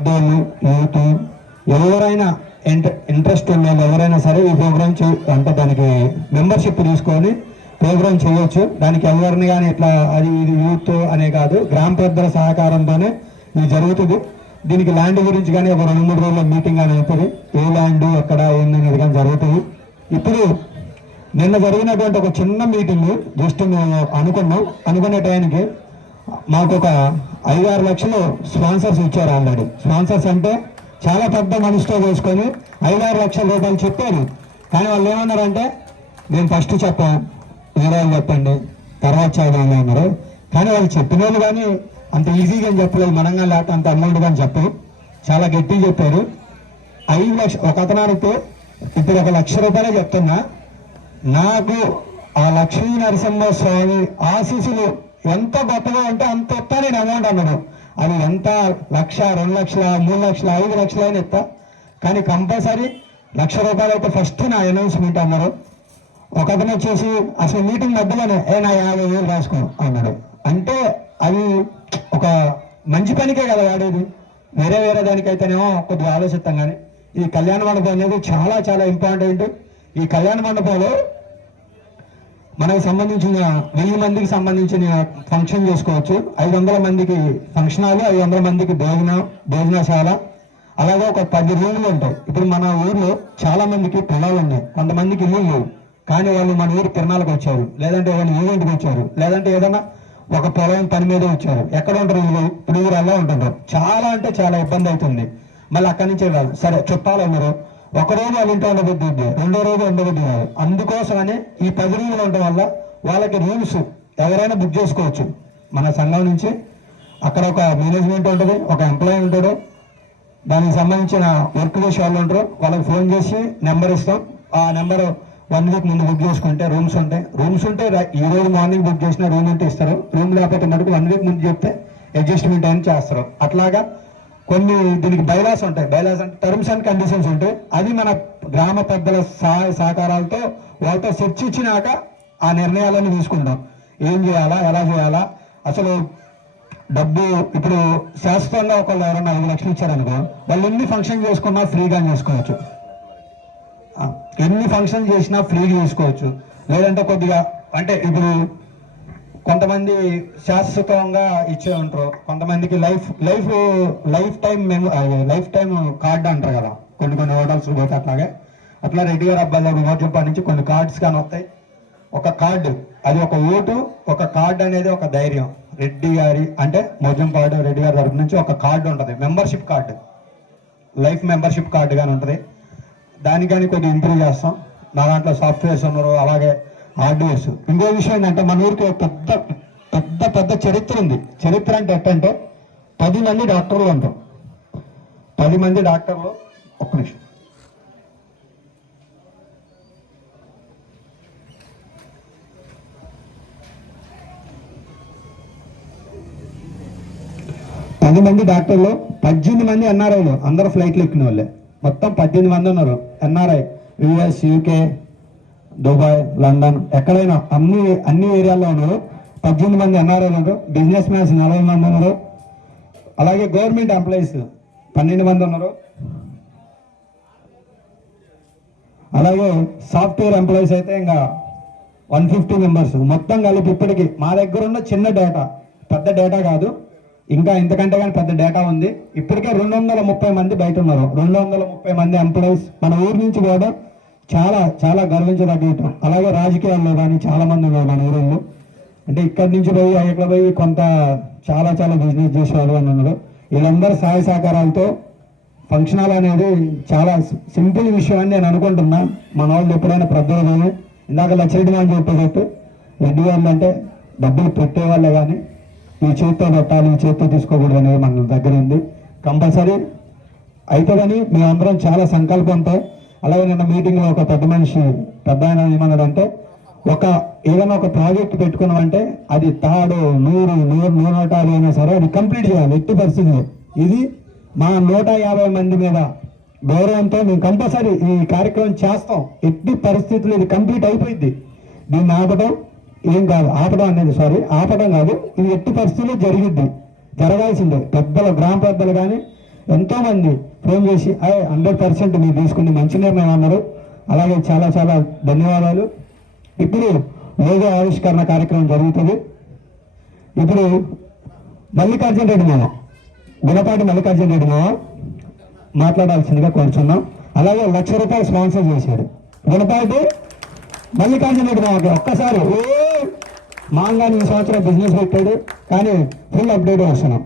పెద్దోళ్ళు, యూత్, ఎవరైనా ఇంట్రెస్ట్ ఉన్న వాళ్ళు ఎవరైనా సరే ఈ ప్రోగ్రామ్ అంటే దానికి మెంబర్షిప్ తీసుకొని ప్రోగ్రామ్ చేయొచ్చు. దానికి ఎవరిని కానీ ఇట్లా అది ఇది యూత్ అనే కాదు, గ్రామ పెద్దల సహకారంతోనే ఇది జరుగుతుంది. దీనికి ల్యాండ్ గురించి కానీ ఒక 2-3 రోజుల మీటింగ్ కానీ అవుతుంది. ఏ ల్యాండ్ ఎక్కడ ఏందనేది కానీ జరుగుతుంది. ఇప్పుడు నిన్న జరిగినటువంటి ఒక చిన్న మీటింగ్ జస్ట్ మేము అనుకునే టైంకి మాకు ఒక 5-6 లక్షలు స్పాన్సర్స్ ఇచ్చారు. ఆల్రెడీ స్పాన్సర్స్ అంటే చాలా పెద్ద మనసుతో వేసుకొని 5-6 లక్షల రూపాయలు చెప్పారు. కానీ వాళ్ళు ఏమన్నారంటే నేను ఫస్ట్ చెప్పాను, వేరే చెప్పండి, తర్వాత చదవాలి అన్నారు. కానీ వాళ్ళు చెప్పిన వాళ్ళు కానీ అంత ఈజీగా అని చెప్పలేదు, మనంగా లేకపోతే అంత అమౌంట్ కానీ చెప్పరు, చాలా గట్టిగా చెప్పారు. 5 లక్షలు ఒక అతనానికి ఇప్పుడు 1 లక్ష రూపాయలే చెప్తున్నా. నాకు ఆ లక్ష్మీ నరసింహస్వామి ఆశీస్సులు ఎంత గొప్పగా ఉంటే అంత ఎత్తా నేను అమౌంట్ అన్నాను. అది ఎంత 1 లక్ష, 2 లక్షల, 3 లక్షల, 5 లక్షలు అయినా ఎత్తా. కానీ కంపల్సరీ 1 లక్ష రూపాయలు అయితే ఫస్ట్ నా అనౌన్స్మెంట్ అన్నారు. ఒక అతను వచ్చేసి అసలు మీటింగ్ మధ్యలోనే నా 50,000 రాసుకో అన్నాడు. అంటే అది ఒక మంచి పనికే కదా వాడేది, వేరే దానికైతేనేమో కొద్దిగా ఆలోచిస్తాం. కానీ ఈ కళ్యాణ మండపం అనేది చాలా చాలా ఇంపార్టెంట్. ఈ కళ్యాణ మండపంలో మనకు సంబంధించిన 1000 మందికి సంబంధించిన ఫంక్షన్ చేసుకోవచ్చు. 500 మందికి ఫంక్షన్ హాల్, 500 మందికి భోజనశాల, అలాగే ఒక 10 రూములు ఉంటాయి. ఇప్పుడు మన ఊర్లో చాలా మందికి పొలాలు ఉన్నాయి, కొంతమందికి ఇల్లు లేవు. కానీ వాళ్ళు మన ఊరు తిరణాలకు వచ్చారు, లేదంటే వాళ్ళు ఈవెంట్కి వచ్చారు, లేదంటే ఏదైనా ఒక పొలం పని మీద వచ్చారు. ఎక్కడ ఉంటారు వీళ్ళు? ఇప్పుడు ఊరు అలా ఉంటుంటారు. చాలా అంటే చాలా ఇబ్బంది అవుతుంది. మళ్ళీ అక్కడి నుంచే కాదు, సరే చుట్టాలు ఉన్నారు, ఒక రోజు వాళ్ళ ఇంట్లో ఉండబుద్ధి, 2వ రోజు ఉండబుద్ధి కాదు. అందుకోసమని ఈ 10 రూములు ఉండడం వల్ల వాళ్ళకి రూమ్స్ ఎవరైనా బుక్ చేసుకోవచ్చు మన సంఘం నుంచి. అక్కడ ఒక మేనేజ్మెంట్ ఉంటుంది, ఒక ఎంప్లాయీ ఉంటాడు, దానికి సంబంధించిన వర్క్ చేసే వాళ్ళు ఉంటారు. వాళ్ళకి ఫోన్ చేసి నెంబర్ ఇస్తాం. ఆ నెంబర్ 1 వీక్ ముందు బుక్ చేసుకుంటే రూమ్స్ ఉంటే ఈ రోజు మార్నింగ్ బుక్ చేసిన రూమ్ అంటే ఇస్తారు. రూమ్ లేకపోతే మటుకు 1 వీక్ ముందు చెప్తే అడ్జస్ట్మెంట్ అని చేస్తారు. అట్లాగా కొన్ని దీనికి బైలాస్ ఉంటాయి. బైలాస్ అంటే టర్మ్స్ అండ్ కండిషన్స్ ఉంటాయి. అది మన గ్రామ పెద్దల సహకారాలతో వాళ్ళతో చర్చించినాక ఆ నిర్ణయాలను తీసుకుంటాం. ఏం చేయాలా, ఎలా చేయాలా. అసలు డబ్బు ఇప్పుడు శాశ్వతంగా ఒకళ్ళు ఎవరన్నా 5 లక్షలు ఇచ్చారనుకో, వాళ్ళు ఎన్ని ఫంక్షన్ చేసుకున్నా ఫ్రీగా చేసుకోవచ్చు. ఎన్ని ఫంక్షన్ చేసినా ఫ్రీగా చేసుకోవచ్చు. లేదంటే కొద్దిగా అంటే ఇప్పుడు కొంతమంది శాశ్వతంగా ఇచ్చే ఉంటారు, కొంతమందికి లైఫ్ టైం కార్డు అంటారు కదా, కొన్ని హోటల్స్ పోతే అట్లా రెడ్డి గారు అబ్బాయిలో మోజంపా నుంచి కొన్ని కార్డ్స్ కానీ వస్తాయి. ఒక కార్డు అది ఒక ఓటు, ఒక కార్డు అనేది ఒక ధైర్యం. రెడ్డి గారి అంటే మోజంపాడు రెడ్డి గారి తరపు నుంచి ఒక కార్డు ఉంటుంది, membership card, life membership card కానీ ఉంటుంది. దానికని కొద్దిగా ఇంప్రూవ్ చేస్తాం. నా దాంట్లో సాఫ్ట్వేర్స్ ఉన్నారు, అలాగే హార్డ్వేర్స్. ఇంకో విషయం ఏంటంటే మన ఊరికి పెద్ద చరిత్ర ఉంది. చరిత్ర అంటే ఎట్టంటే 10 మంది డాక్టర్లు ఉంటాం. 10 మంది డాక్టర్లు, ఒక్క నిమిషం, 10 మంది డాక్టర్లు, 18 మంది ఎన్ఆర్ఐలు, అందరూ ఫ్లైట్లు ఎక్కిన వాళ్ళే. మొత్తం 18 మంది ఉన్నారు NRI. US, UK, Dubai, London, ఎక్కడైనా అన్ని ఏరియాల్లో ఉన్నారు. 18 మంది ఎన్ఆర్ఐలు ఉన్నారు. బిజినెస్ మ్యాన్స్ 40 మంది ఉన్నారు. అలాగే గవర్నమెంట్ ఎంప్లాయీస్ 12 మంది ఉన్నారు. అలాగే సాఫ్ట్వేర్ ఎంప్లాయీస్ అయితే ఇంకా 150 మెంబర్స్. మొత్తం కలిపి ఇప్పటికీ మా దగ్గర ఉన్న చిన్న డేటా, పెద్ద డేటా కాదు, ఇంకా ఇంతకంటే కానీ పెద్ద డేటా ఉంది. ఇప్పటికే 230 మంది బయట ఉన్నారు. 230 మంది ఎంప్లాయీస్ మన ఊరు నుంచి కూడా చాలా చాలా గర్వించదగ్గ. అలాగే రాజకీయాల్లో కానీ చాలా మంది ఉన్నారు మన ఊరిలో. అంటే ఇక్కడి నుంచి పోయి అక్కడ పోయి కొంత చాలా బిజినెస్ చేసేవాళ్ళు అని ఉన్నారు. వీళ్ళందరూ సహాయ సహకారాలతో ఫంక్షన్ హాల్ అనేది చాలా సింపుల్ విషయం అని నేను అనుకుంటున్నా. మన వాళ్ళు ఎప్పుడైనా పెద్దలు ఇందాక లక్షరెడ్డి అని చెప్పేటట్టు రెడ్డి వాళ్ళు అంటే డబ్బులు పెట్టేవాళ్ళే, కానీ ఈ చేతితో పెట్టాలి, ఈ చేతితో తీసుకోకూడదు అనేది మన దగ్గర ఉంది. కంపల్సరీ అవుతుందని మేమందరం చాలా సంకల్పంతో. అలాగే నిన్న మీటింగ్లో ఒక పెద్ద ఆయన ఏమన్నాడంటే, ఏదైనా ఒక ప్రాజెక్ట్ పెట్టుకున్నామంటే అది 100 అయినా సరే అది కంప్లీట్ చేయాలి ఎట్టి పరిస్థితుల్లో. ఇది మా 150 మంది మీద గౌరవంతో మేము కంపల్సరీ ఈ కార్యక్రమం చేస్తాం. ఎట్టి పరిస్థితుల్లో ఇది కంప్లీట్ అయిపోయింది. దీన్ని ఆపడం ఏం కాదు, ఆపడం కాదు, ఇది ఎట్టి పరిస్థితుల్లో జరగాల్సిందే. గ్రామ పెద్దలు కానీ ఎంతోమంది ఫోన్ చేసి 100% మీరు తీసుకుని మంచి నిర్ణయం అన్నారు. అలాగే చాలా చాలా ధన్యవాదాలు. ఇప్పుడు లోగో ఆవిష్కరణ కార్యక్రమం జరుగుతుంది. ఇప్పుడు మల్లికార్జున రెడ్డి మామ, గుణపాటి మల్లికార్జున రెడ్డి మామ మాట్లాడాల్సిందిగా కోరుచున్నాం. అలాగే ₹1,00,000 స్పాన్సర్ చేశాడు గుణపాటి మల్లికార్జున రెడ్డి మామకి. ఒక్కసారి మాంగాని ఈ సంవత్సరం బిజినెస్ పెట్టాడు, కానీ ఫుల్ అప్డేట్ వస్తున్నాం.